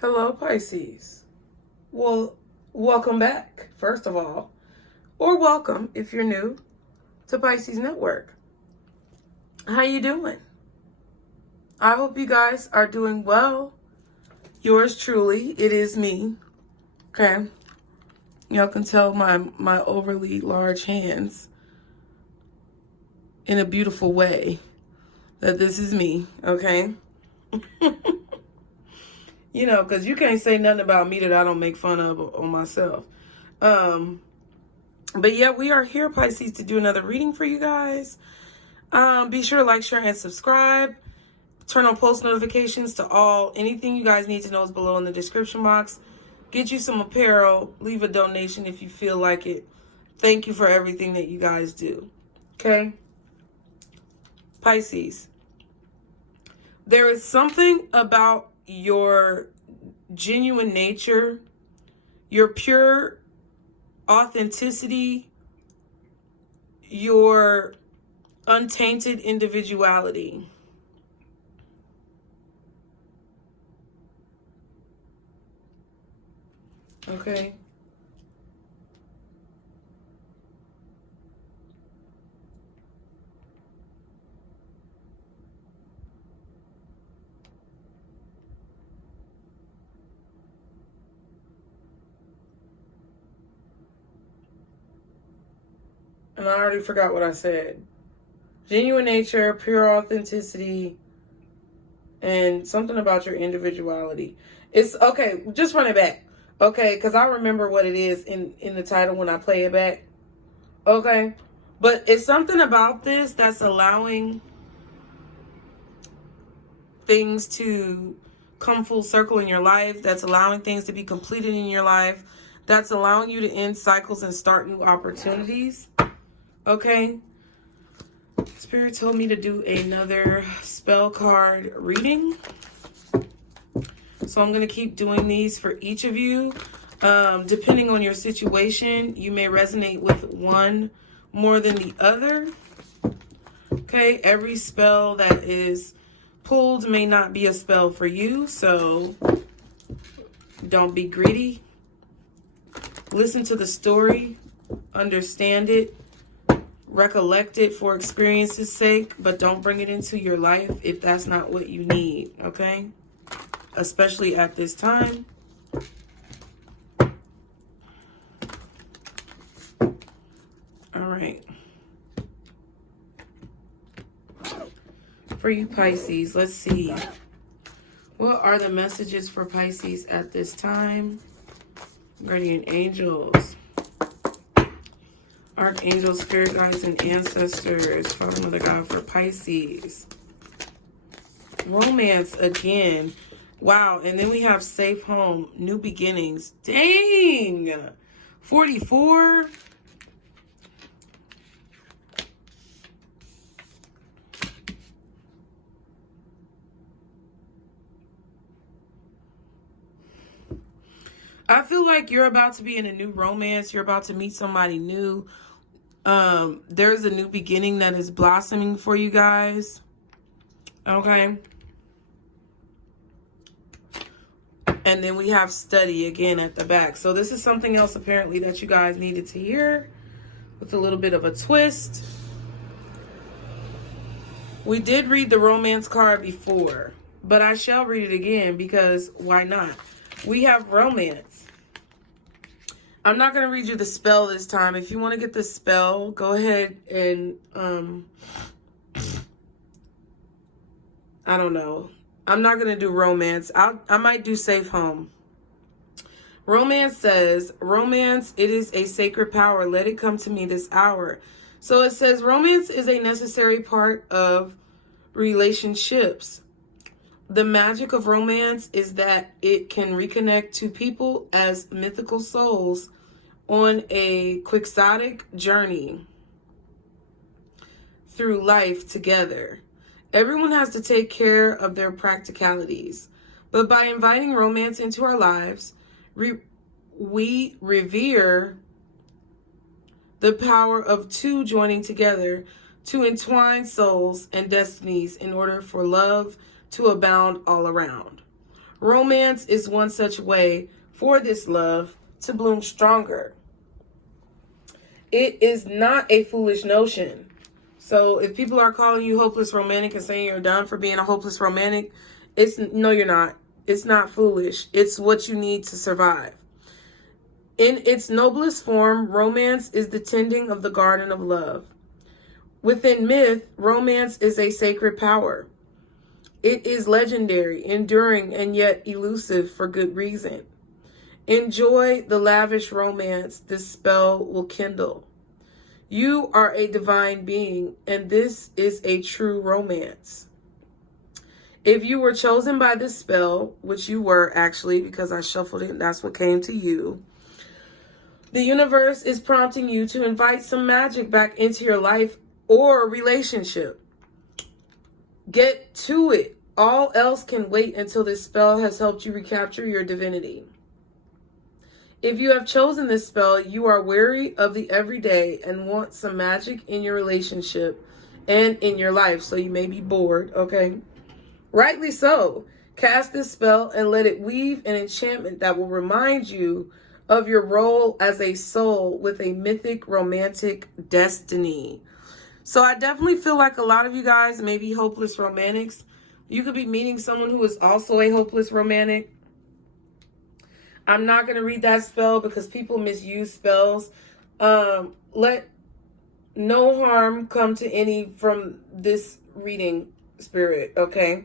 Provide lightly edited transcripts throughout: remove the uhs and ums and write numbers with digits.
Hello, Pisces. Well, welcome back, first of all, or welcome if you're new to Pisces Network. How you doing? I hope you guys are doing well. Yours truly, it is me. Okay, y'all can tell my overly large hands in a beautiful way that this is me. Okay. You know, because you can't say nothing about me that I don't make fun of on myself. But yeah, we are here, Pisces, to do another reading for you guys. Be sure to like, share, and subscribe. Turn on post notifications to all. Anything you guys need to know is below in the description box. Get you some apparel. Leave a donation if you feel like it. Thank you for everything that you guys do. Okay? Pisces. There is something about your genuine nature, your pure authenticity, your untainted individuality. Okay? And I already forgot what I said. Genuine nature, pure authenticity, and something about your individuality. It's okay. Just run it back. Okay, because I remember what it is in the title when I play it back. Okay. But it's something about this that's allowing things to come full circle in your life. That's allowing things to be completed in your life. That's allowing you to end cycles and start new opportunities. Okay. Spirit told me to do another spell card reading. So I'm going to keep doing these for each of you. Depending on your situation, you may resonate with one more than the other. Okay. Every spell that is pulled may not be a spell for you. So don't be greedy. Listen to the story. Understand it. Recollect it for experience's sake, but don't bring it into your life if that's not what you need, okay? Especially at this time. All right. For you, Pisces, let's see. What are the messages for Pisces at this time? Guardian angels. Archangels, spirit guides, and ancestors. Father, Mother, God for Pisces. Romance again. Wow. And then we have safe home, new beginnings. Dang. 44. I feel like you're about to be in a new romance. You're about to meet somebody new. There's a new beginning that is blossoming for you guys. Okay. And then we have study again at the back. So this is something else apparently that you guys needed to hear with a little bit of a twist. We did read the romance card before, but I shall read it again because why not? We have romance. I'm not going to read you the spell this time. If you want to get the spell, go ahead and, I don't know. I'm not going to do romance. I might do safe home. Romance says, romance, it is a sacred power. Let it come to me this hour. So it says romance is a necessary part of relationships. The magic of romance is that it can reconnect two people as mythical souls on a quixotic journey through life together. Everyone has to take care of their practicalities, but by inviting romance into our lives, we revere the power of two joining together to entwine souls and destinies in order for love to abound all around. Romance is one such way for this love to bloom stronger. It is not a foolish notion. So if people are calling you hopeless romantic and saying you're done for being a hopeless romantic, no, you're not. It's not foolish. It's what you need to survive. In its noblest form, romance is the tending of the garden of love. Within myth, romance is a sacred power. It is legendary, enduring, and yet elusive for good reason. Enjoy the lavish romance this spell will kindle. You are a divine being, and this is a true romance. If you were chosen by this spell, which you were actually, because I shuffled it and that's what came to you, the universe is prompting you to invite some magic back into your life or relationship. Get to it. All else can wait until this spell has helped you recapture your divinity. If you have chosen this spell, you are weary of the everyday and want some magic in your relationship and in your life. So you may be bored, okay? Rightly so. Cast this spell and let it weave an enchantment that will remind you of your role as a soul with a mythic romantic destiny. So I definitely feel like a lot of you guys may be hopeless romantics. You could be meeting someone who is also a hopeless romantic. I'm not going to read that spell because people misuse spells. Let no harm come to any from this reading, spirit, okay?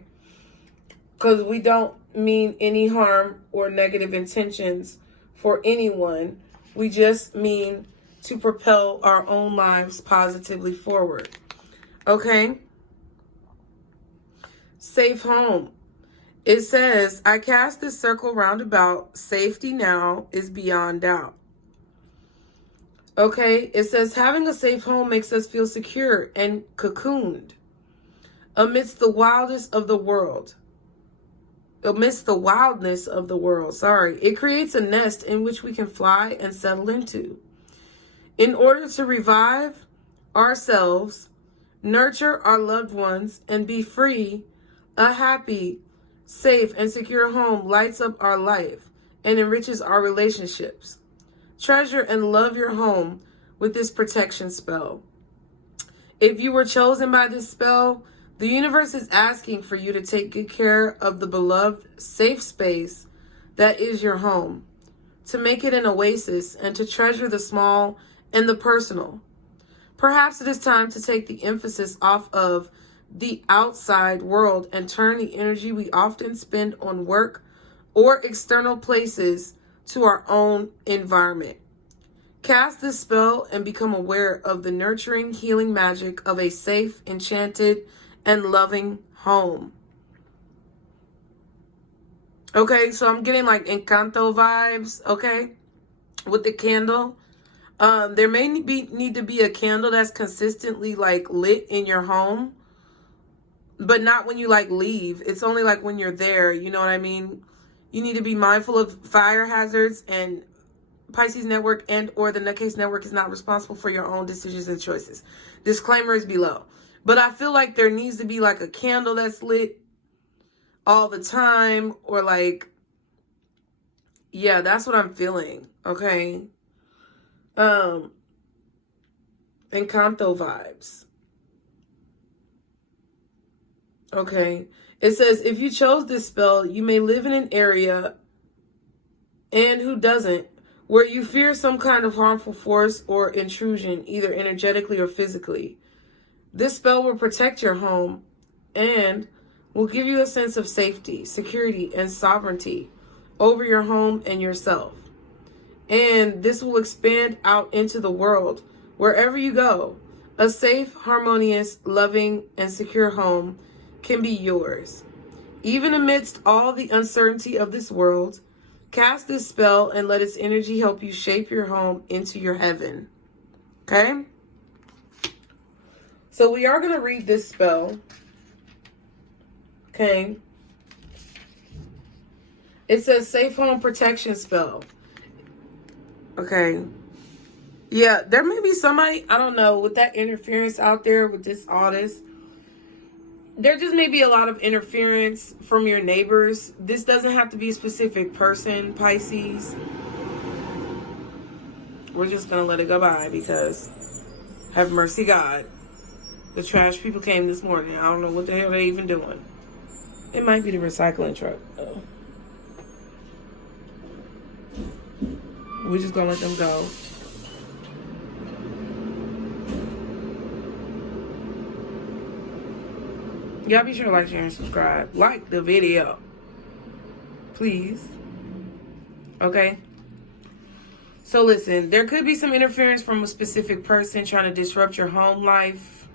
Because we don't mean any harm or negative intentions for anyone. We just mean to propel our own lives positively forward. Okay? Safe home. It says, I cast this circle round about. Safety now is beyond doubt. Okay? It says, having a safe home makes us feel secure and cocooned amidst the wildest of the world. Amidst the wildness of the world, it creates a nest in which we can fly and settle into. In order to revive ourselves, nurture our loved ones, and be free, a happy, safe, and secure home lights up our life and enriches our relationships. Treasure and love your home with this protection spell. If you were chosen by this spell, the universe is asking for you to take good care of the beloved safe space that is your home, to make it an oasis and to treasure the small and the personal. Perhaps it is time to take the emphasis off of the outside world and turn the energy we often spend on work or external places to our own environment. Cast this spell and become aware of the nurturing, healing magic of a safe, enchanted, and loving home. Okay, so I'm getting like Encanto vibes, okay, with the candle. There may need to be a candle that's consistently like lit in your home, but not when you like leave. It's only like when you're there, you know what I mean? You need to be mindful of fire hazards, and Pisces Network and or the NutCase Network is not responsible for your own decisions and choices. Disclaimer is below. But I feel like there needs to be like a candle that's lit all the time, or like, yeah, that's what I'm feeling, okay? Encanto vibes. Okay. It says, if you chose this spell, you may live in an area, and who doesn't, where you fear some kind of harmful force or intrusion, either energetically or physically. This spell will protect your home and will give you a sense of safety, security, and sovereignty over your home and yourself. And this will expand out into the world wherever you go. A safe, harmonious, loving, and secure home can be yours. Even amidst all the uncertainty of this world, cast this spell and let its energy help you shape your home into your heaven. Okay? So we are going to read this spell. Okay? It says safe home protection spell. Okay. Yeah, there may be somebody, I don't know, with that interference out there with this, all this. there just may be a lot of interference from your neighbors. This doesn't have to be a specific person, Pisces. We're just going to let it go by because, have mercy God, the trash people came this morning. I don't know what the hell they're even doing. It might be the recycling truck, though. We're just going to let them go. Y'all be sure to like, share, and subscribe. Like the video, please. Okay? So listen, there could be some interference from a specific person trying to disrupt your home life.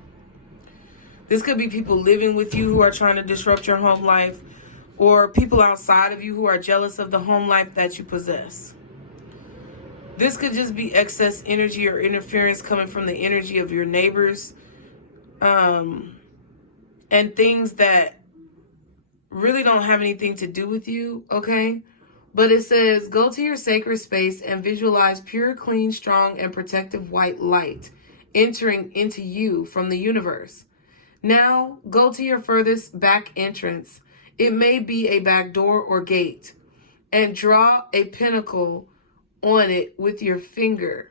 This could be people living with you who are trying to disrupt your home life, or people outside of you who are jealous of the home life that you possess. This could just be excess energy or interference coming from the energy of your neighbors, and things that really don't have anything to do with you, okay? But it says, go to your sacred space and visualize pure, clean, strong, and protective white light entering into you from the universe. Now, go to your furthest back entrance. It may be a back door or gate, and draw a pentacle on it with your finger.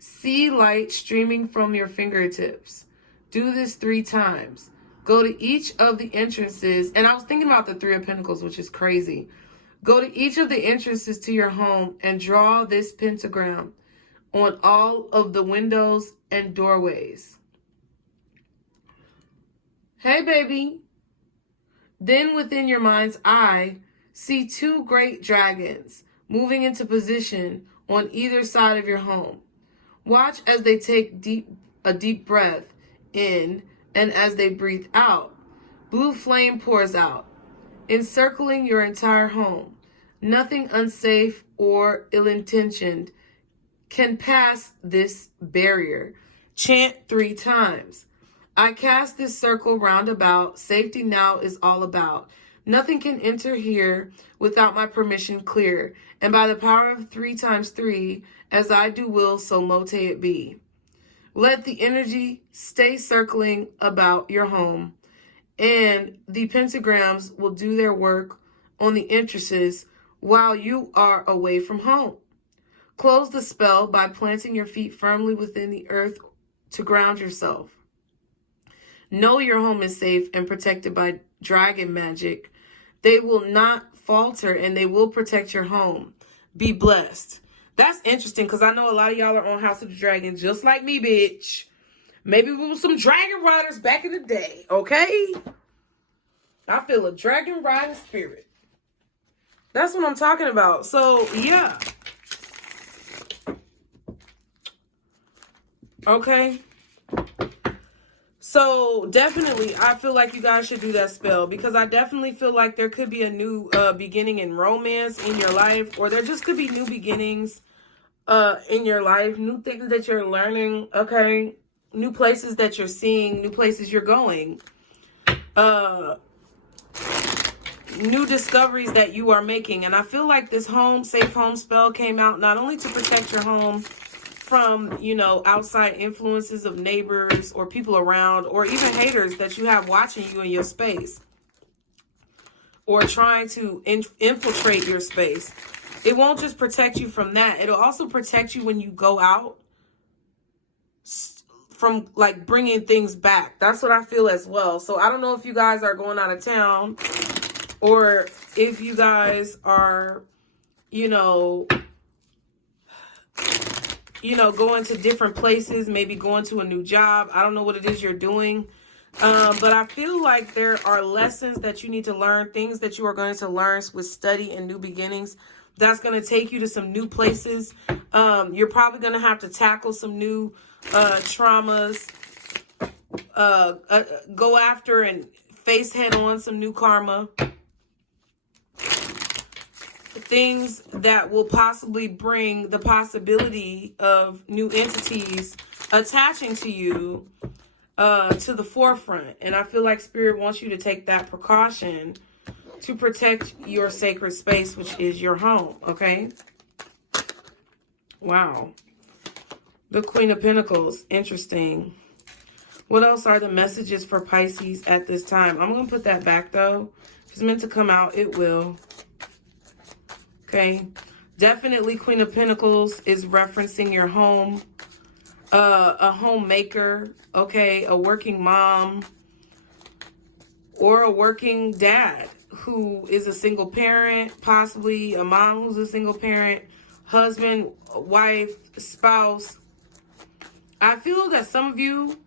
See light streaming from your fingertips. Do this 3 times. Go to each of the entrances, and I was thinking about the 3 of Pentacles, which is crazy. Go to each of the entrances to your home and draw this pentagram on all of the windows and doorways. Hey, baby. Then within your mind's eye, see 2 great dragons moving into position on either side of your home. Watch as they take a deep breath in, and as they breathe out, blue flame pours out, encircling your entire home. Nothing unsafe or ill-intentioned can pass this barrier. Chant 3 times. I cast this circle round about. Safety now is all about. Nothing can enter here without my permission clear. And by the power of 3 times 3, as I do will, so mote it be. Let the energy stay circling about your home, and the pentagrams will do their work on the entrances while you are away from home. Close the spell by planting your feet firmly within the earth to ground yourself. Know your home is safe and protected by dragon magic. They will not falter, and they will protect your home. Be blessed. That's interesting because I know a lot of y'all are on House of the Dragon just like me, bitch. Maybe we were some dragon riders back in the day, okay? I feel a dragon riding spirit. That's what I'm talking about. So, yeah. Okay. So, definitely, I feel like you guys should do that spell because I definitely feel like there could be a new beginning in romance in your life, or there just could be new beginnings in your life, new things that you're learning, okay? New places that you're seeing, new places you're going. New discoveries that you are making. And I feel like this safe home spell came out not only to protect your home from, you know, outside influences of neighbors or people around, or even haters that you have watching you in your space or trying to infiltrate your space. It won't just protect you from that. It'll also protect you when you go out from, like, bringing things back. That's what I feel as well. So I don't know if you guys are going out of town, or if you guys are, you know, going to different places, maybe going to a new job. I don't know what it is you're doing. But I feel like there are lessons that you need to learn, things that you are going to learn with study and new beginnings. That's going to take you to some new places. You're probably going to have to tackle some new traumas, go after and face head on some new karma. Things that will possibly bring the possibility of new entities attaching to you to the forefront. And I feel like Spirit wants you to take that precaution to protect your sacred space, which is your home, okay? Wow. The Queen of Pentacles, interesting. What else are the messages for Pisces at this time? I'm going to put that back, though. If it's meant to come out, it will. Okay. Definitely Queen of Pentacles is referencing your home. A homemaker. Okay. A working mom. Or a working dad who is a single parent. Possibly a mom who's a single parent. Husband, wife, spouse. I feel that some of you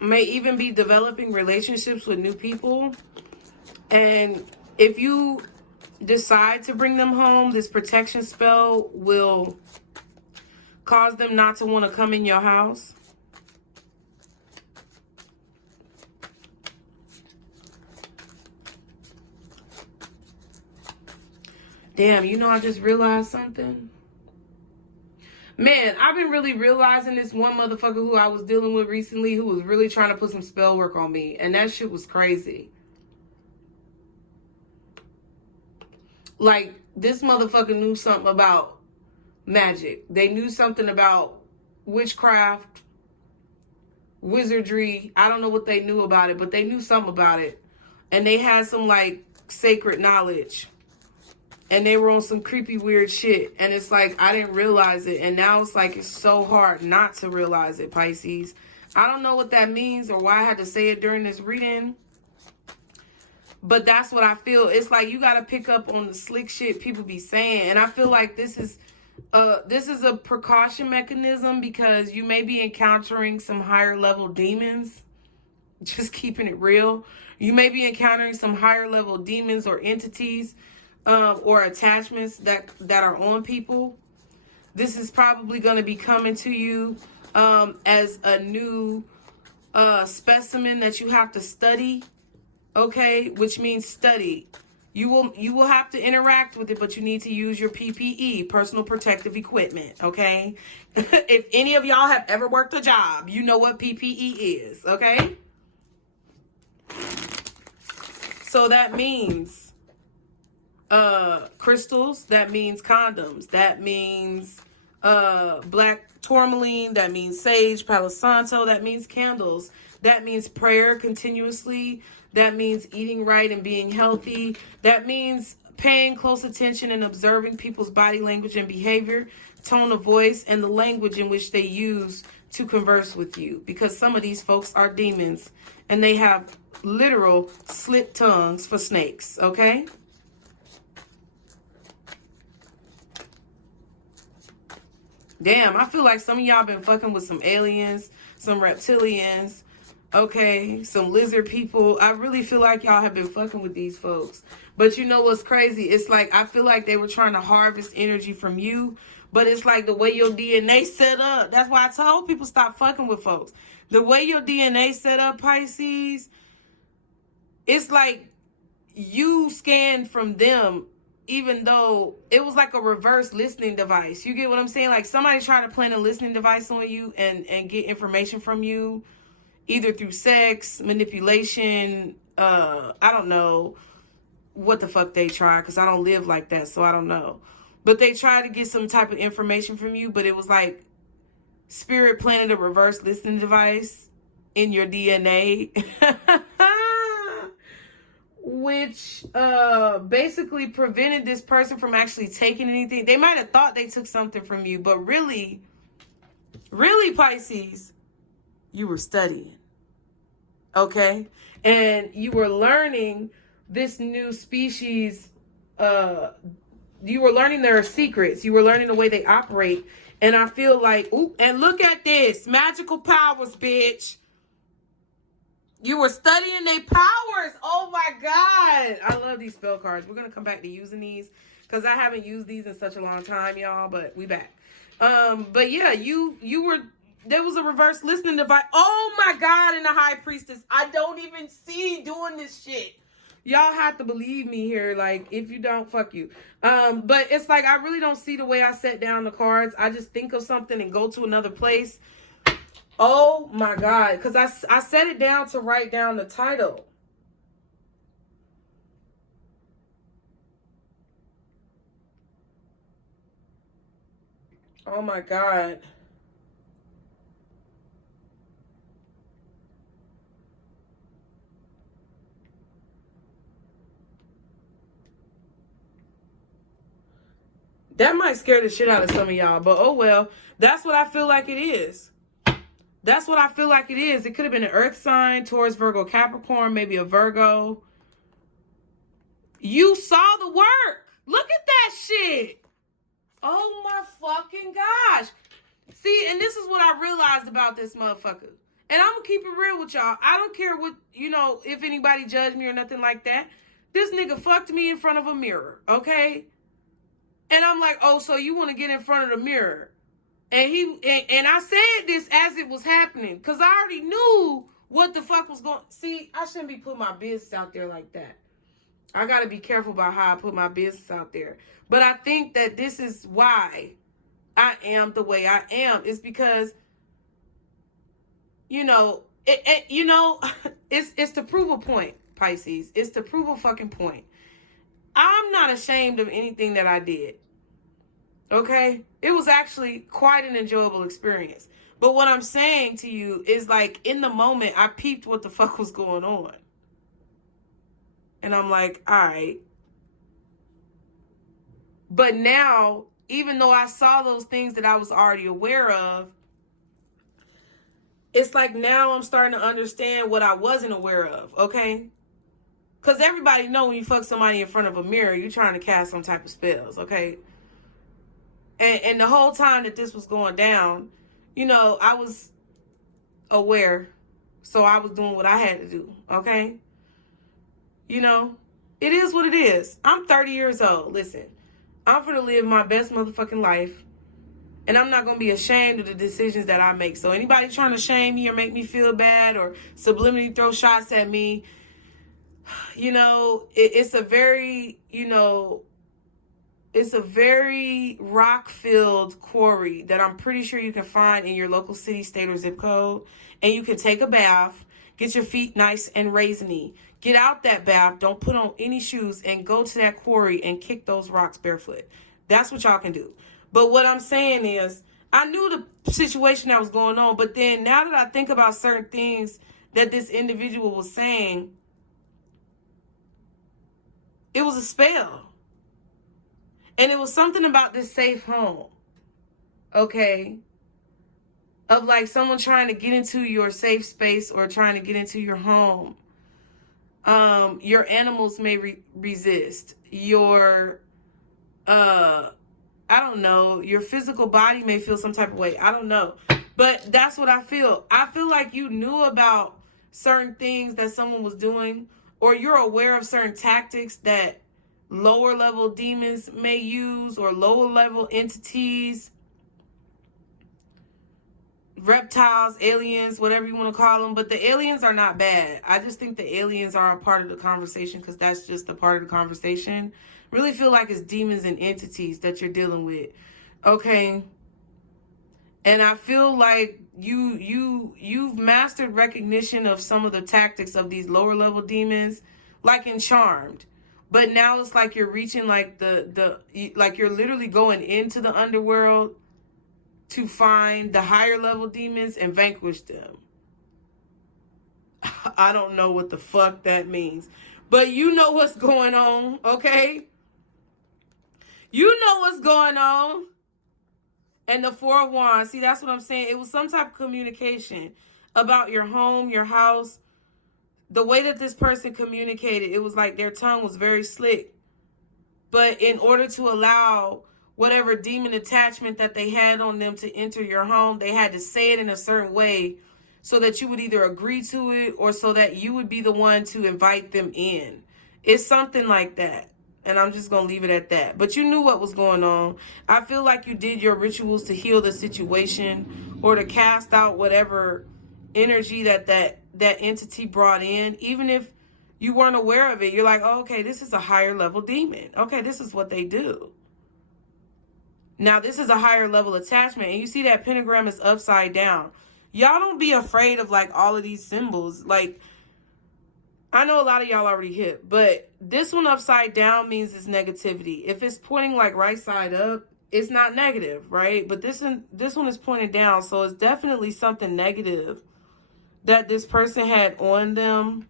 may even be developing relationships with new people. And if you decide to bring them home, this protection spell will cause them not to want to come in your house. Damn, you know, I just realized something. Man, I've been really realizing this one motherfucker who I was dealing with recently who was really trying to put some spell work on me. And that shit was crazy. Like, this motherfucker knew something about magic. They knew something about witchcraft, wizardry. I don't know what they knew about it, but they knew something about it. And they had some, like, sacred knowledge. And they were on some creepy, weird shit. And it's like, I didn't realize it. And now it's like, it's so hard not to realize it, Pisces. I don't know what that means or why I had to say it during this reading. But that's what I feel. It's like you got to pick up on the slick shit people be saying. And I feel like this is a precaution mechanism because you may be encountering some higher level demons. Just keeping it real. You may be encountering some higher level demons or entities or attachments that are on people. This is probably going to be coming to you as a new specimen that you have to study. Okay, which means study. You will have to interact with it, but you need to use your PPE, personal protective equipment, okay? If any of y'all have ever worked a job, you know what PPE is, okay? So that means crystals, that means condoms, that means black tourmaline, that means sage, palo santo, that means candles, that means prayer continuously, that means eating right and being healthy, that means paying close attention and observing people's body language and behavior, tone of voice, and the language in which they use to converse with you, because some of these folks are demons and they have literal slit tongues for snakes, okay? Damn, I feel like some of y'all been fucking with some aliens, some reptilians, okay, some lizard people. I really feel like y'all have been fucking with these folks. But you know what's crazy? It's like, I feel like they were trying to harvest energy from you, but it's like the way your DNA set up. That's why I told people stop fucking with folks. The way your DNA set up, Pisces, it's like you scanned from them, even though it was like a reverse listening device. You get what I'm saying? Like somebody tried to plant a listening device on you and get information from you, either through sex, manipulation, I don't know what the fuck they try, because I don't live like that, so I don't know. But they tried to get some type of information from you, but it was like spirit planted a reverse listening device in your DNA. Which basically prevented this person from actually taking anything. They might have thought they took something from you, but really, Pisces, you were studying, okay? And you were learning this new species. You were learning their secrets. You were learning the way they operate. And I feel like, ooh, and look at this. Magical powers, bitch. You were studying their powers. Oh my God. I love these spell cards. We're going to come back to using these because I haven't used these in such a long time, y'all, but we back. But yeah, you were, there was a reverse listening device. Oh my God. And the High Priestess. I don't even see doing this shit. Y'all have to believe me here. Like, if you don't, fuck you. But it's like, I really don't see the way I set down the cards. I just think of something and go to another place. Oh my God, because I set it down to write down the title. Oh my God. That might scare the shit out of some of y'all, but oh well. That's what I feel like it is. That's what I feel like it is. It could have been an earth sign, Taurus, Virgo, Capricorn, maybe a Virgo. You saw the work. Look at that shit. Oh my fucking gosh. See, and this is what I realized about this motherfucker. And I'm gonna keep it real with y'all. I don't care what, you know, if anybody judge me or nothing like that. This nigga fucked me in front of a mirror, okay? And I'm like, oh, so you want to get in front of the mirror? And I said this as it was happening, because I already knew what the fuck was going. See, I shouldn't be putting my business out there like that. I got to be careful about how I put my business out there. But I think that this is why I am the way I am. It's because, you know, it's to prove a point, Pisces. It's to prove a fucking point. I'm not ashamed of anything that I did. Okay? It was actually quite an enjoyable experience. But what I'm saying to you is, like, in the moment, I peeped what the fuck was going on. And I'm like, all right. But now, even though I saw those things that I was already aware of, it's like now I'm starting to understand what I wasn't aware of, okay? Because everybody know when you fuck somebody in front of a mirror, you're trying to cast some type of spells, okay? And the whole time that this was going down, you know, I was aware. So I was doing what I had to do, okay? You know, it is what it is. I'm 30 years old. Listen, I'm going to live my best motherfucking life. And I'm not going to be ashamed of the decisions that I make. So anybody trying to shame me or make me feel bad or subliminally throw shots at me, you know, it's a very, you know, it's a very rock-filled quarry that I'm pretty sure you can find in your local city, state, or zip code. And you can take a bath, get your feet nice and raisiny. Get out that bath, don't put on any shoes, and go to that quarry and kick those rocks barefoot. That's what y'all can do. But what I'm saying is, I knew the situation that was going on, but then now that I think about certain things that this individual was saying, it was a spell. And it was something about this safe home, okay? Of like someone trying to get into your safe space or trying to get into your home. Your animals may resist. Your, I don't know, your physical body may feel some type of way. I don't know. But that's what I feel. I feel like you knew about certain things that someone was doing, or you're aware of certain tactics that lower level demons may use, or lower level entities, reptiles, aliens, whatever you want to call them. But the aliens are not bad. I just think the aliens are a part of the conversation because that's just a part of the conversation. Really feel like it's demons and entities that you're dealing with. Okay. And I feel like you've mastered recognition of some of the tactics of these lower level demons, like in Charmed. But now it's like you're reaching like like you're literally going into the underworld to find the higher level demons and vanquish them. I don't know what the fuck that means. But you know what's going on, okay? You know what's going on. And the Four of Wands, see, that's what I'm saying. It was some type of communication about your home, your house. The way that this person communicated, it was like their tongue was very slick. But in order to allow whatever demon attachment that they had on them to enter your home, they had to say it in a certain way so that you would either agree to it or so that you would be the one to invite them in. It's something like that. And I'm just going to leave it at that. But you knew what was going on. I feel like you did your rituals to heal the situation or to cast out whatever energy that entity brought in. Even if you weren't aware of it, you're like, oh, okay, this is a higher level demon. Okay, this is what they do. Now, this is a higher level attachment. And you see that pentagram is upside down. Y'all don't be afraid of like all of these symbols. Like, I know a lot of y'all already hip, but this one upside down means it's negativity. If it's pointing like right side up, it's not negative, right? But this one is pointed down, so it's definitely something negative that this person had on them.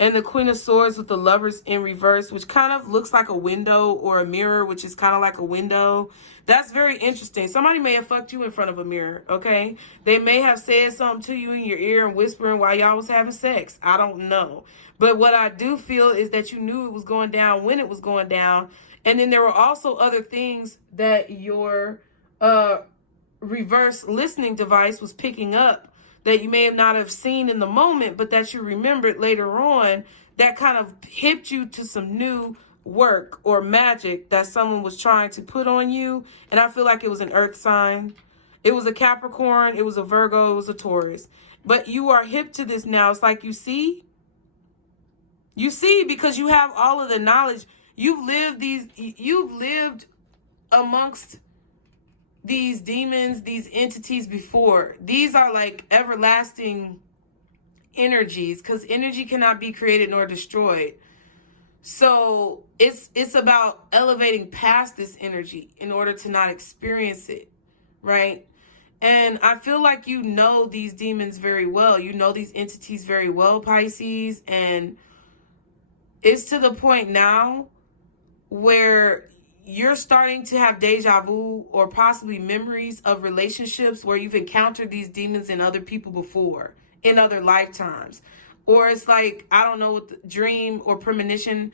And the Queen of Swords with the Lovers in reverse, which kind of looks like a window or a mirror, which is kind of like a window. That's very interesting. Somebody may have fucked you in front of a mirror, okay? They may have said something to you in your ear and whispering while y'all was having sex. I don't know. But what I do feel is that you knew it was going down when it was going down. And then there were also other things that your reverse listening device was picking up that you may have not have seen in the moment, but that you remembered later on, that kind of hipped you to some new work or magic that someone was trying to put on you. And I feel like it was an earth sign. It was a Capricorn, it was a Virgo, it was a Taurus. But you are hip to this now. It's like you see because you have all of the knowledge. You've lived amongst these demons, these entities before. These are like everlasting energies, because energy cannot be created nor destroyed. So it's about elevating past this energy in order to not experience it, right? And I feel like you know these demons very well. You know these entities very well, Pisces. And it's to the point now where you're starting to have deja vu or possibly memories of relationships where you've encountered these demons in other people before, in other lifetimes. Or it's like, I don't know what the dream or premonition,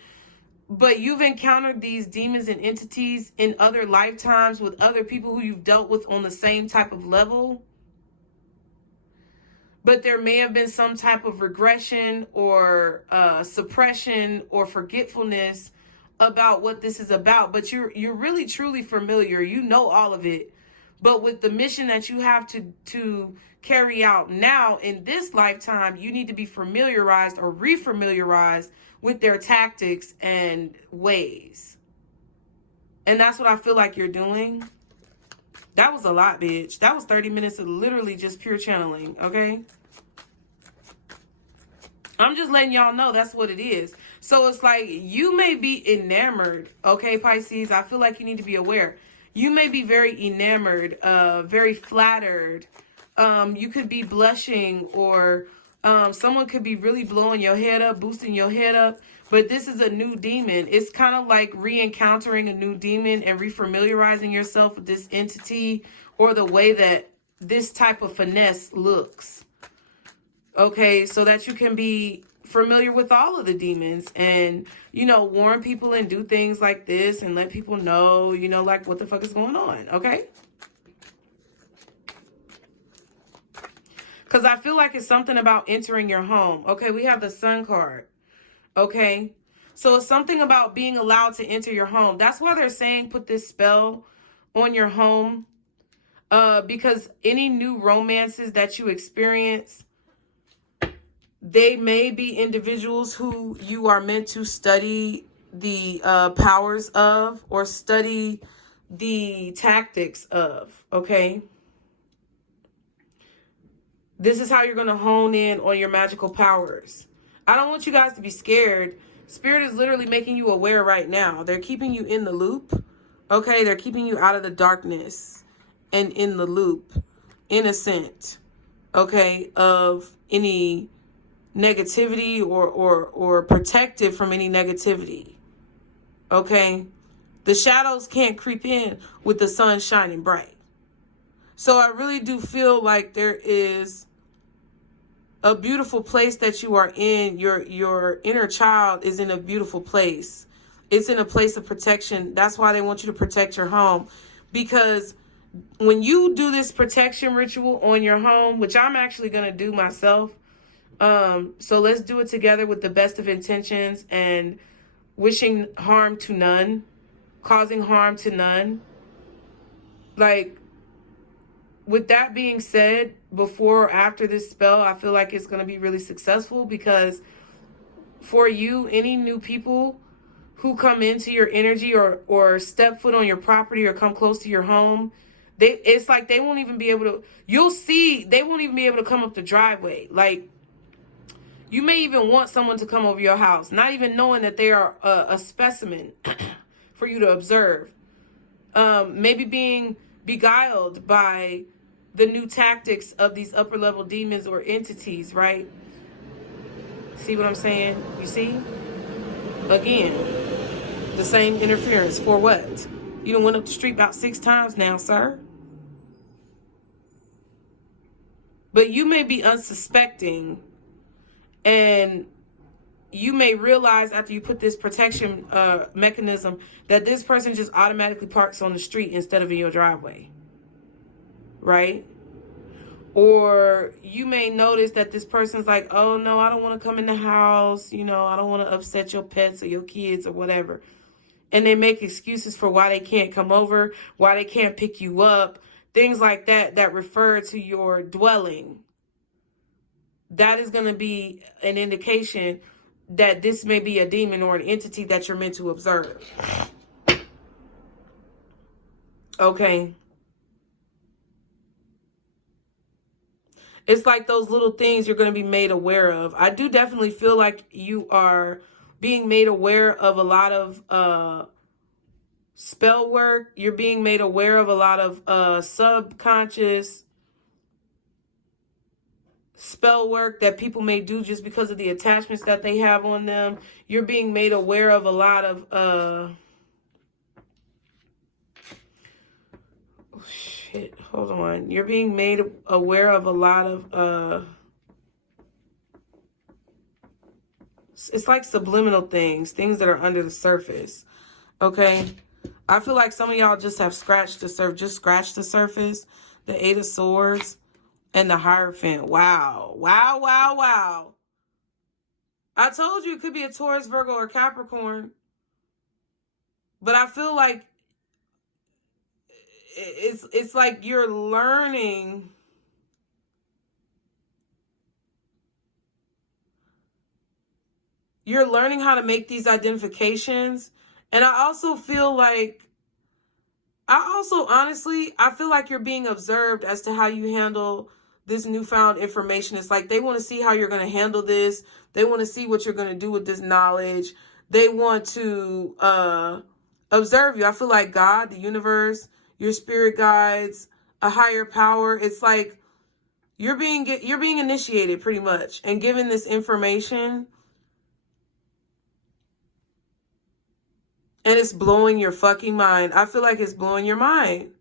but you've encountered these demons and entities in other lifetimes with other people who you've dealt with on the same type of level. But there may have been some type of regression or suppression or forgetfulness about what this is about. But you're really truly familiar. You know all of it. But with the mission that you have to carry out now in this lifetime, you need to be familiarized or refamiliarized with their tactics and ways. And that's what I feel like you're doing. That was a lot, bitch. That was 30 minutes of literally just pure channeling, okay? I'm just letting y'all know that's what it is. So it's like you may be enamored, okay, Pisces? I feel like you need to be aware. You may be very enamored, very flattered. You could be blushing, or someone could be really blowing your head up, boosting your head up. But this is a new demon. It's kind of like re-encountering a new demon and refamiliarizing yourself with this entity or the way that this type of finesse looks. Okay, so that you can be familiar with all of the demons and, you know, warn people and do things like this and let people know, you know, like what the fuck is going on, okay? Because I feel like it's something about entering your home. Okay, we have the Sun card. Okay, so it's something about being allowed to enter your home. That's why they're saying put this spell on your home. Because any new romances that you experience, they may be individuals who you are meant to study the powers of or study the tactics of, okay? This is how you're going to hone in on your magical powers. I don't want you guys to be scared. Spirit is literally making you aware right now. They're keeping you in the loop, okay? They're keeping you out of the darkness and in the loop, innocent, okay, of any negativity or protected from any negativity, okay? The shadows can't creep in with the sun shining bright. So I really do feel like there is a beautiful place that you are in. Your inner child is in a beautiful place. It's in a place of protection. That's why they want you to protect your home, because when you do this protection ritual on your home, which I'm actually going to do myself, so let's do it together with the best of intentions and wishing harm to none, causing harm to none. Like, with that being said, before or after this spell, I feel like it's going to be really successful, because for you, any new people who come into your energy or step foot on your property or come close to your home, it's like they won't even be able to, you'll see, they won't even be able to come up the driveway. Like, you may even want someone to come over your house, not even knowing that they are a specimen for you to observe. Maybe being beguiled by the new tactics of these upper level demons or entities, right? See what I'm saying? You see? Again, the same interference. For what? You done went up the street about 6 times now, sir. But you may be unsuspecting, and you may realize after you put this protection mechanism that this person just automatically parks on the street instead of in your driveway. Right? Or you may notice that this person's like, oh no, I don't want to come in the house. You know, I don't want to upset your pets or your kids or whatever. And they make excuses for why they can't come over, why they can't pick you up, things like that, that refer to your dwelling. That is going to be an indication that this may be a demon or an entity that you're meant to observe. Okay. It's like those little things you're going to be made aware of. I do definitely feel like you are being made aware of a lot of spell work. You're being made aware of a lot of subconscious spell work that people may do just because of the attachments that they have on them. You're being made aware of a lot of oh shit, hold on. You're being made aware of a lot of it's like subliminal things that are under the surface. Okay? I feel like some of y'all just have scratched the surface. The 8 of Swords and the Hierophant. Wow. Wow, wow, wow. I told you it could be a Taurus, Virgo, or Capricorn. But I feel like it's like you're learning how to make these identifications. And I also feel like honestly, I feel like you're being observed as to how you handle this newfound information. It's like they want to see how you're going to handle this. They want to see what you're going to do with this knowledge. They want to observe you. I feel like God, the universe, your spirit guides, a higher power. It's like you're being initiated pretty much and given this information. And it's blowing your fucking mind. I feel like it's blowing your mind.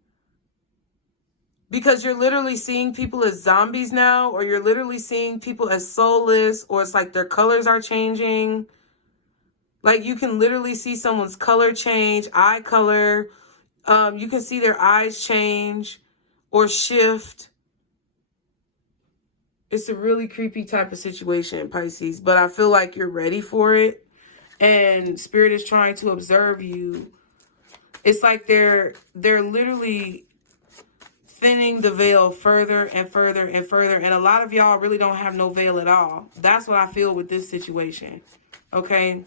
Because you're literally seeing people as zombies now, or you're literally seeing people as soulless, or it's like their colors are changing. Like you can literally see someone's color change, eye color. You can see their eyes change or shift. It's a really creepy type of situation, Pisces, but I feel like you're ready for it. And Spirit is trying to observe you. It's like they're literally thinning the veil further and further and further. And a lot of y'all really don't have no veil at all. That's what I feel with this situation. Okay?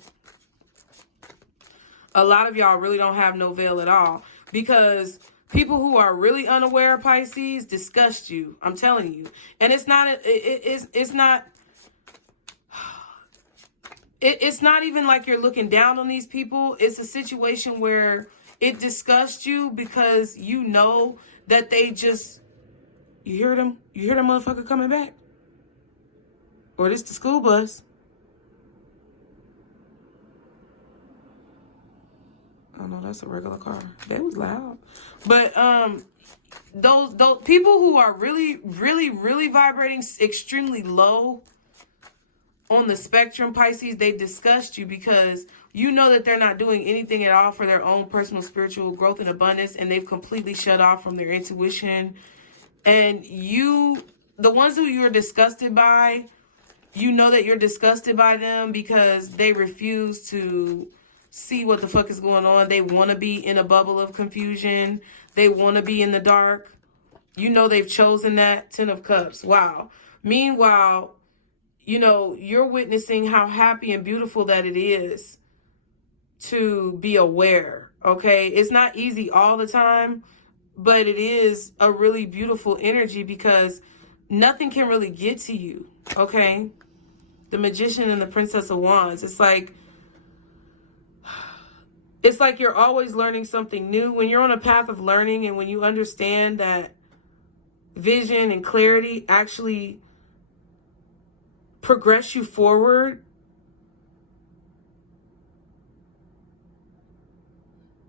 A lot of y'all really don't have no veil at all. Because people who are really unaware of Pisces disgust you. I'm telling you. And it's not even like you're looking down on these people. It's a situation where it disgusts you because you know that they just, you hear them motherfucker coming back? Or this the school bus. Oh no, that's a regular car. That was loud. But those people who are really vibrating extremely low on the spectrum, Pisces, they disgust you because you know that they're not doing anything at all for their own personal spiritual growth and abundance, and they've completely shut off from their intuition. And you, the ones who you're disgusted by, you know that you're disgusted by them because they refuse to see what the fuck is going on. They want to be in a bubble of confusion. They want to be in the dark. You know they've chosen that. 10 of Cups. Wow. Meanwhile, you know, you're witnessing how happy and beautiful that it is to be aware, okay? It's not easy all the time, but it is a really beautiful energy because nothing can really get to you, okay? The Magician and the Princess of Wands. It's like you're always learning something new. When you're on a path of learning and when you understand that vision and clarity actually progress you forward.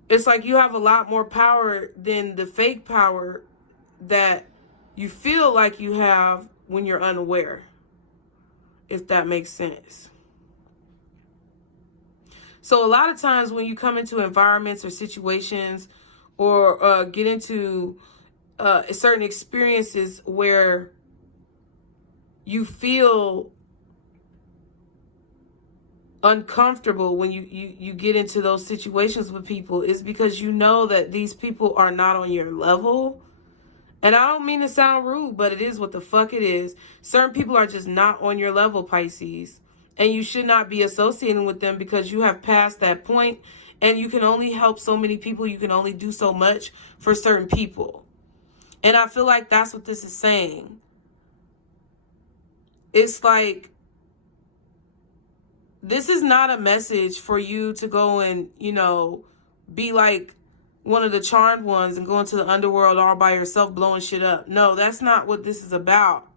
It's like you have a lot more power than the fake power that you feel like you have when you're unaware, if that makes sense. So a lot of times when you come into environments or situations or get into certain experiences where you feel uncomfortable when you get into those situations with people, is because you know that these people are not on your level. And I don't mean to sound rude, but it is what the fuck it is. Certain people are just not on your level, Pisces. And you should not be associating with them because you have passed that point and you can only help so many people. You can only do so much for certain people. And I feel like that's what this is saying. It's like, this is not a message for you to go and, be like one of the charmed ones and go into the underworld all by yourself blowing shit up. No, that's not what this is about.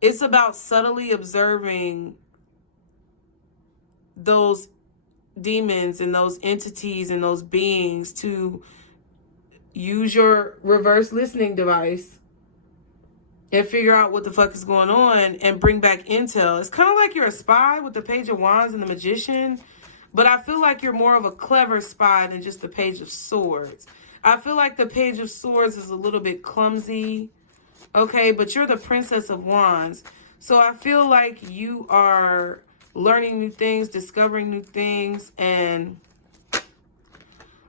It's about subtly observing those demons and those entities and those beings to use your reverse listening device and figure out what the fuck is going on and bring back intel. It's kind of like you're a spy with the Page of Wands and the Magician, but I feel like you're more of a clever spy than just the Page of Swords. I feel like the Page of Swords is a little bit clumsy, okay, but you're the Princess of Wands. So I feel like you are learning new things, discovering new things, and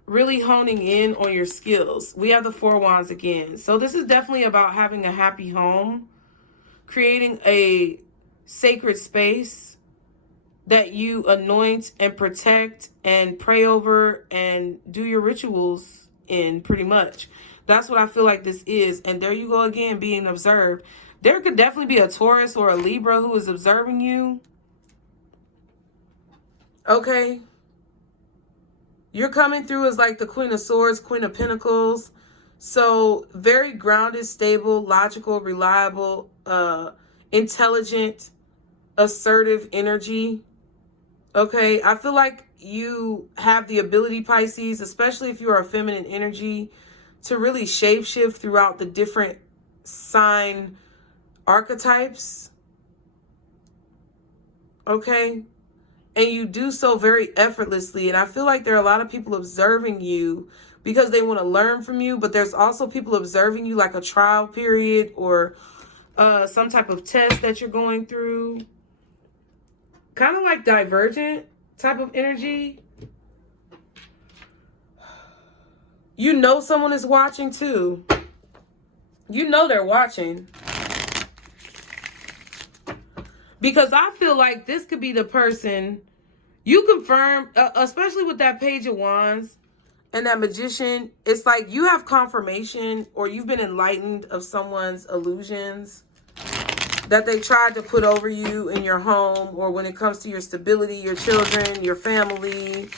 really honing in on your skills. We have the Four Wands again. So this is definitely about having a happy home, creating a sacred space that you anoint and protect and pray over and do your rituals in, pretty much. That's what I feel like this is. And there you go again, being observed. There could definitely be a Taurus or a Libra who is observing you. Okay. You're coming through as like the Queen of Swords, Queen of Pentacles. So very grounded, stable, logical, reliable, intelligent, assertive energy. Okay. I feel like you have the ability, Pisces, especially if you are a feminine energy, to really shapeshift throughout the different sign archetypes. Okay. And you do so very effortlessly. And I feel like there are a lot of people observing you because they want to learn from you. But there's also people observing you like a trial period or some type of test that you're going through. Kind of like divergent type of energy. You know someone is watching too. You know they're watching. Because I feel like this could be the person you confirm, especially with that Page of Wands and that Magician. It's like you have confirmation or you've been enlightened of someone's illusions that they tried to put over you in your home, or when it comes to your stability, your children, your family,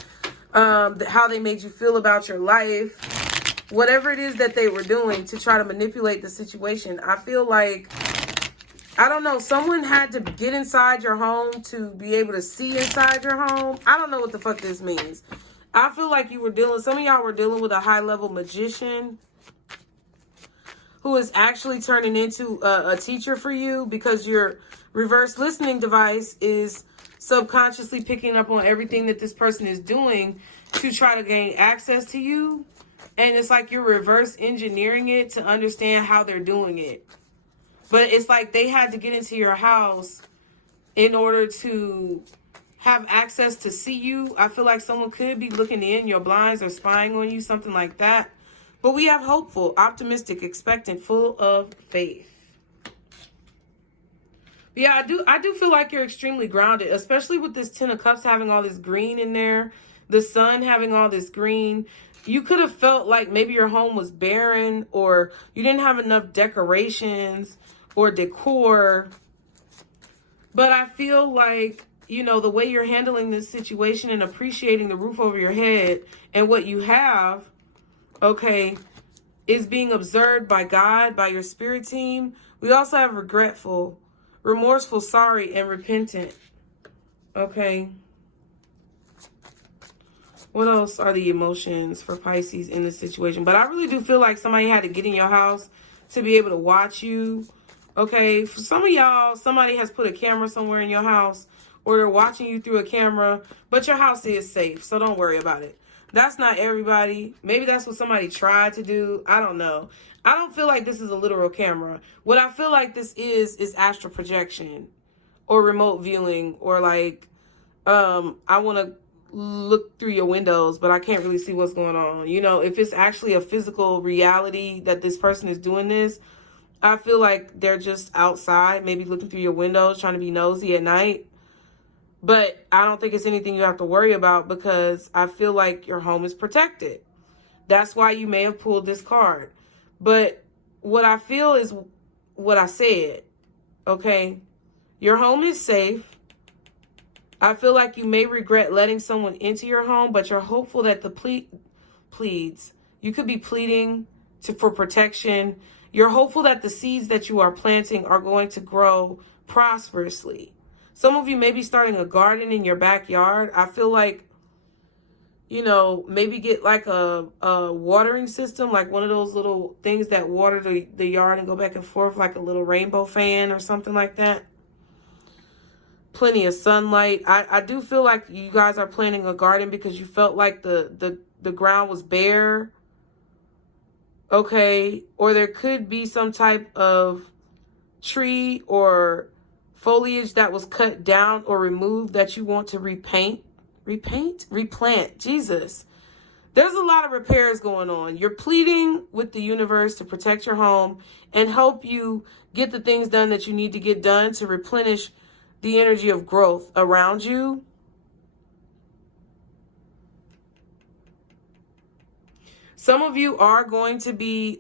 how they made you feel about your life, whatever it is that they were doing to try to manipulate the situation. I feel like, I don't know, someone had to get inside your home to be able to see inside your home. I don't know what the fuck this means. I feel like you were dealing, some of y'all were dealing with a high-level magician who is actually turning into a teacher for you, because your reverse listening device is subconsciously picking up on everything that this person is doing to try to gain access to you. And it's like you're reverse engineering it to understand how they're doing it. But it's like they had to get into your house in order to have access to see you. I feel like someone could be looking in your blinds or spying on you, something like that. But we have hopeful, optimistic, expectant, full of faith. But yeah, I do feel like you're extremely grounded, especially with this Ten of Cups having all this green in there, the sun having all this green. You could have felt like maybe your home was barren, or you didn't have enough decorations or decor. But I feel like, you know, the way you're handling this situation and appreciating the roof over your head and what you have, okay, is being observed by God, by your spirit team. We also have regretful. remorseful, sorry, and repentant. Okay. What else are the emotions for Pisces in this situation? But I really do feel like somebody had to get in your house to be able to watch you. Okay. For some of y'all, somebody has put a camera somewhere in your house, or they're watching you through a camera, but your house is safe, so don't worry about it. That's not everybody. Maybe that's what somebody tried to do. I don't know. I don't feel like this is a literal camera. What I feel like this is astral projection or remote viewing, or like, I want to look through your windows, but I can't really see what's going on. You know, if it's actually a physical reality that this person is doing this, I feel like they're just outside, maybe looking through your windows, trying to be nosy at night. But I don't think it's anything you have to worry about, because I feel like your home is protected. That's why you may have pulled this card. But what I feel is what I said, okay? Your home is safe. I feel like you may regret letting someone into your home, but you're hopeful that the pleads. You could be pleading for protection. You're hopeful that the seeds that you are planting are going to grow prosperously. Some of you may be starting a garden in your backyard. I feel like, you know, maybe get like a watering system, like one of those little things that water the yard and go back and forth, like a little rainbow fan or something like that. Plenty of sunlight. I do feel like you guys are planting a garden because you felt like the ground was bare. Okay. Or there could be some type of tree or foliage that was cut down or removed that you want to replant. Jesus. There's a lot of repairs going on. You're pleading with the universe to protect your home and help you get the things done that you need to get done to replenish the energy of growth around you. Some of you are going to be,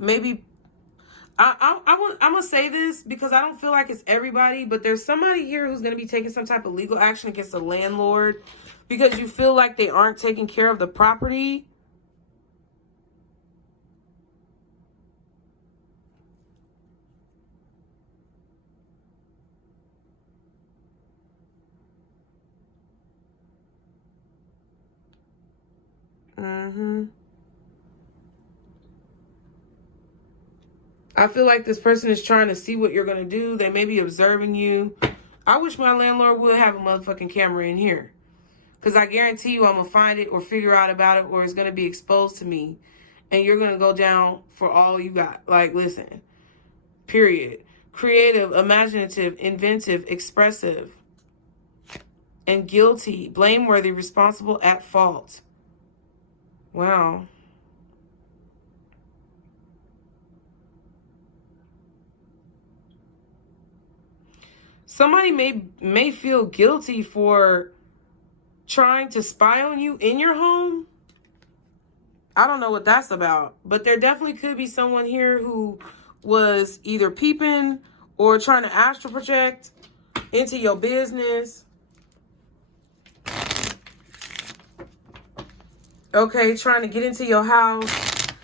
maybe, I'm going to say this because I don't feel like it's everybody, but there's somebody here who's going to be taking some type of legal action against the landlord because you feel like they aren't taking care of the property. I feel like this person is trying to see what you're going to do. They may be observing you. I wish my landlord would have a motherfucking camera in here. Because I guarantee you I'm going to find it or figure out about it, or it's going to be exposed to me. And you're going to go down for all you got. Like, listen. Period. Creative, imaginative, inventive, expressive, and guilty, blameworthy, responsible, at fault. Wow. Somebody may feel guilty for trying to spy on you in your home. I don't know what that's about, but there definitely could be someone here who was either peeping or trying to astral project into your business. Okay, trying to get into your house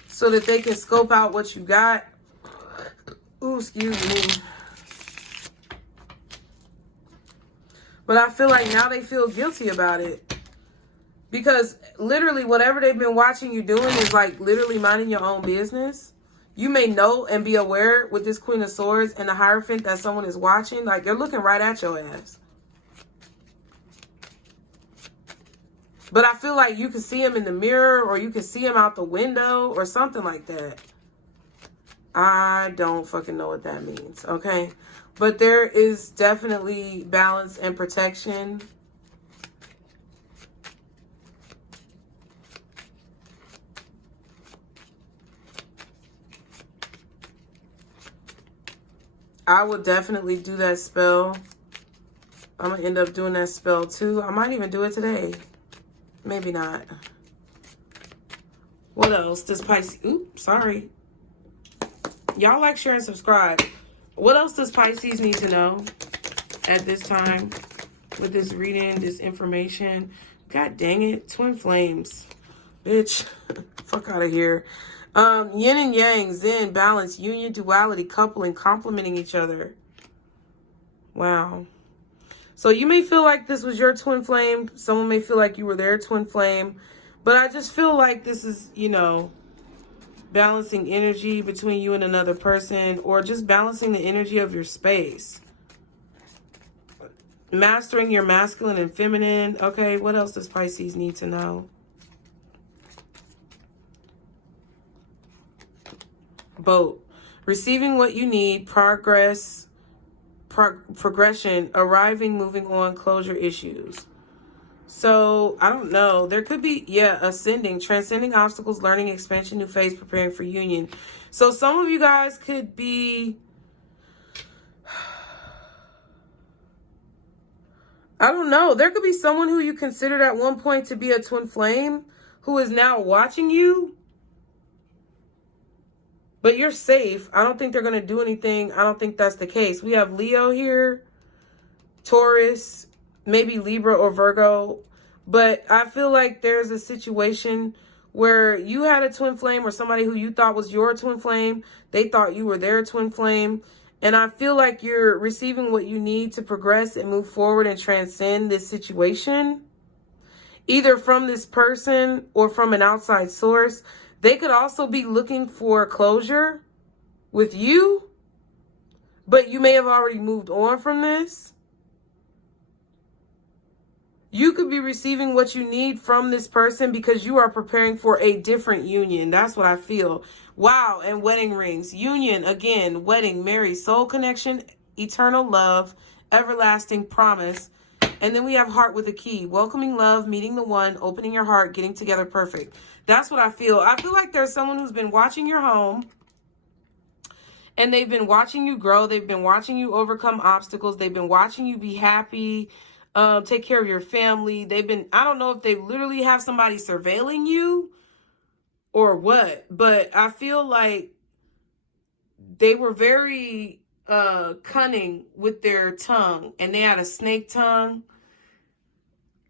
so that they can scope out what you got. Ooh, excuse me. But I feel like now they feel guilty about it. Because literally whatever they've been watching you doing is like literally minding your own business. You may know and be aware with this Queen of Swords and the Hierophant that someone is watching. Like they're looking right at your ass. But I feel like you can see him in the mirror, or you can see him out the window or something like that. I don't fucking know what that means, okay? But there is definitely balance and protection. I would definitely do that spell. I'm going to end up doing that spell too. I might even do it today. Maybe not. What else does Pisces... Oops, sorry. Y'all like, share, and subscribe. What else does Pisces need to know at this time with this reading, this information? God dang it. Twin flames. Bitch. Fuck out of here. Yin and yang, zen, balance, union, duality, coupling, complementing each other. Wow. So you may feel like this was your twin flame. Someone may feel like you were their twin flame. But I just feel like this is, you know, balancing energy between you and another person, or just balancing the energy of your space. Mastering your masculine and feminine. Okay, what else does Pisces need to know? Boat. Receiving what you need, progress, progression, arriving, moving on, closure issues. So, I don't know. There could be, yeah, ascending, transcending obstacles, learning, expansion, new phase, preparing for union. So, some of you guys could be, I don't know. There could be someone who you considered at one point to be a twin flame who is now watching you. But you're safe. I don't think they're going to do anything. I don't think that's the case. We have Leo here, Taurus, maybe Libra or Virgo. But I feel like there's a situation where you had a twin flame, or somebody who you thought was your twin flame. They thought you were their twin flame. And I feel like you're receiving what you need to progress and move forward and transcend this situation, either from this person or from an outside source. They could also be looking for closure with you, but you may have already moved on from this. You could be receiving what you need from this person because you are preparing for a different union. That's what I feel. Wow, and wedding rings. Union, again, wedding, marriage, soul connection, eternal love, everlasting promise. And then we have heart with a key. Welcoming love, meeting the one, opening your heart, getting together perfect. That's what I feel. I feel like there's someone who's been watching your home. And they've been watching you grow. They've been watching you overcome obstacles. They've been watching you be happy. Take care of your family. They've been, I don't know if they literally have somebody surveilling you or what. But I feel like they were very cunning with their tongue. And they had a snake tongue.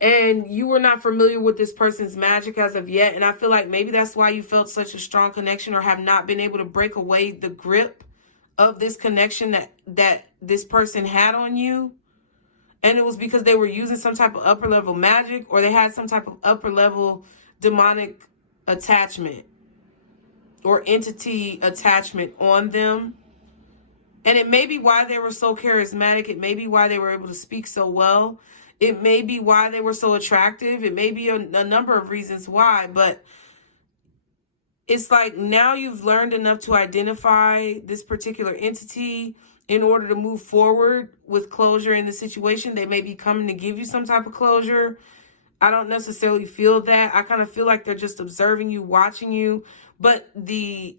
And you were not familiar with this person's magic as of yet. And I feel like maybe that's why you felt such a strong connection, or have not been able to break away the grip of this connection that this person had on you. And it was because they were using some type of upper level magic, or they had some type of upper level demonic attachment or entity attachment on them. And it may be why they were so charismatic. It may be why they were able to speak so well. It may be why they were so attractive. It may be a number of reasons why, but it's like now you've learned enough to identify this particular entity in order to move forward with closure in the situation. They may be coming to give you some type of closure. I don't necessarily feel that. I kind of feel like they're just observing you, watching you, but the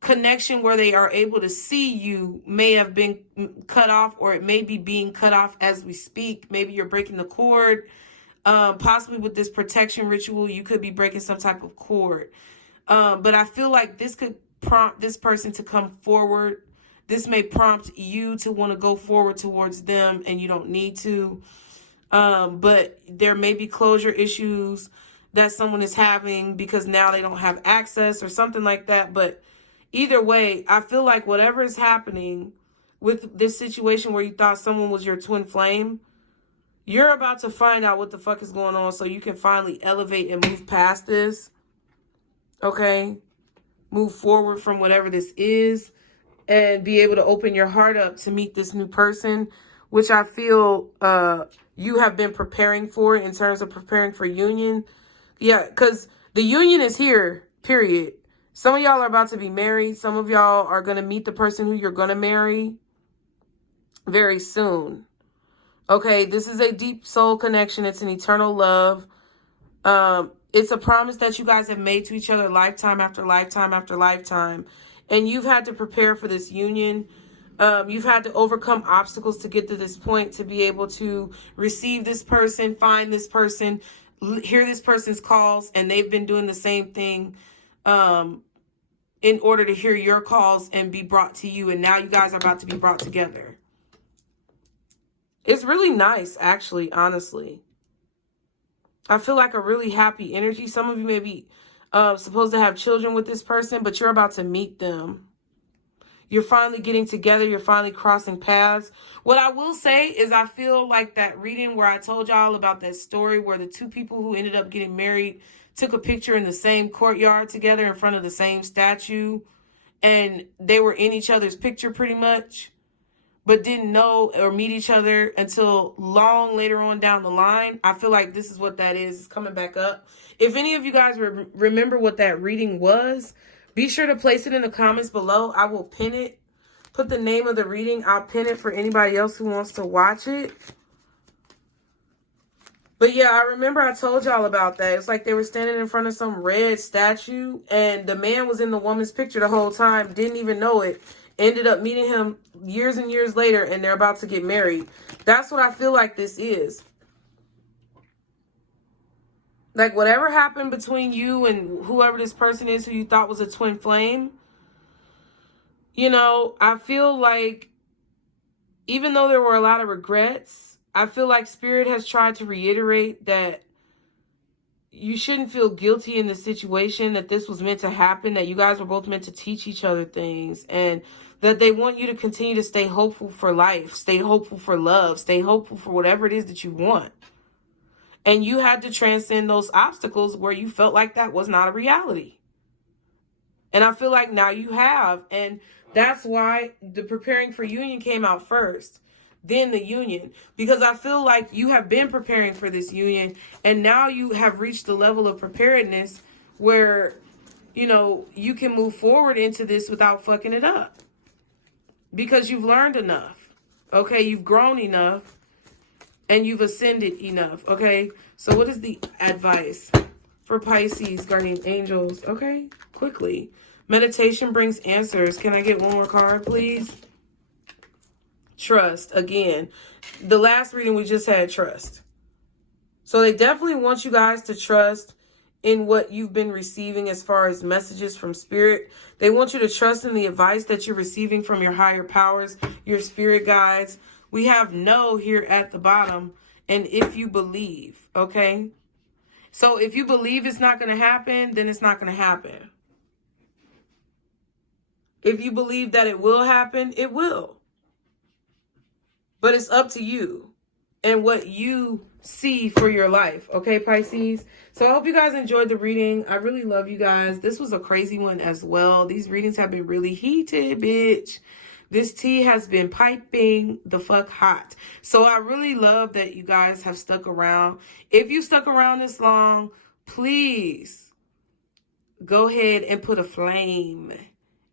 connection where they are able to see you may have been cut off, or it may be being cut off as we speak. Maybe you're breaking the cord. Possibly with this protection ritual, you could be breaking some type of cord. But I feel like this could prompt this person to come forward. This may prompt you to want to go forward towards them, and you don't need to. But there may be closure issues that someone is having because now they don't have access or something like that. But either way, I feel like whatever is happening with this situation where you thought someone was your twin flame, you're about to find out what the fuck is going on so you can finally elevate and move past this. Okay? Move forward from whatever this is and be able to open your heart up to meet this new person, which I feel you have been preparing for in terms of preparing for union. Yeah, because the union is here, period. Some of y'all are about to be married. Some of y'all are going to meet the person who you're going to marry very soon. Okay, this is a deep soul connection. It's an eternal love. It's a promise that you guys have made to each other lifetime after lifetime after lifetime. And you've had to prepare for this union. You've had to overcome obstacles to get to this point, to be able to receive this person, find this person, hear this person's calls. And they've been doing the same thing in order to hear your calls and be brought to you. And now you guys are about to be brought together. It's really nice, actually, honestly. I feel like a really happy energy. Some of you may be supposed to have children with this person, but you're about to meet them. You're finally getting together. You're finally crossing paths. What I will say is I feel like that reading where I told y'all about that story where the two people who ended up getting married took a picture in the same courtyard together in front of the same statue. And they were in each other's picture pretty much, but didn't know or meet each other until long later on down the line. I feel like this is what that is. It's coming back up. If any of you guys remember what that reading was, be sure to place it in the comments below. I will pin it. Put the name of the reading. I'll pin it for anybody else who wants to watch it. But yeah, I remember I told y'all about that. It's like they were standing in front of some red statue, and the man was in the woman's picture the whole time, didn't even know it. Ended up meeting him years and years later, and they're about to get married. That's what I feel like this is. Like, whatever happened between you and whoever this person is who you thought was a twin flame, you know, I feel like even though there were a lot of regrets, I feel like Spirit has tried to reiterate that you shouldn't feel guilty in the situation, that this was meant to happen, that you guys were both meant to teach each other things, and that they want you to continue to stay hopeful for life, stay hopeful for love, stay hopeful for whatever it is that you want. And you had to transcend those obstacles where you felt like that was not a reality. And I feel like now you have. And that's why the preparing for union came out first, then the union. Because I feel like you have been preparing for this union, and now you have reached the level of preparedness where, you know, you can move forward into this without fucking it up. Because you've learned enough. Okay, you've grown enough. And you've ascended enough, okay? So what is the advice for Pisces, guardian angels? Okay, quickly. Meditation brings answers. Can I get one more card, please? Trust, again. The last reading we just had, trust. So they definitely want you guys to trust in what you've been receiving as far as messages from Spirit. They want you to trust in the advice that you're receiving from your higher powers, your spirit guides. We have no here at the bottom, and if you believe, okay? So if you believe it's not going to happen, then it's not going to happen. If you believe that it will happen, it will. But it's up to you and what you see for your life, okay, Pisces? So I hope you guys enjoyed the reading. I really love you guys. This was a crazy one as well. These readings have been really heated, bitch. This tea has been piping the fuck hot. So I really love that you guys have stuck around. If you stuck around this long, please go ahead and put a flame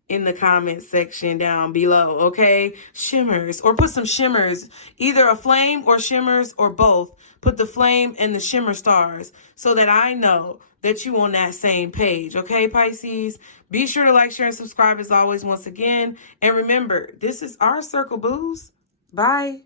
in the comment section down below, okay? Shimmers, or put some shimmers, either a flame or shimmers or both. Put the flame and the shimmer stars so that I know that you on that same page, okay, Pisces? Be sure to like, share, and subscribe as always once again. And remember, this is our circle, booze. Bye.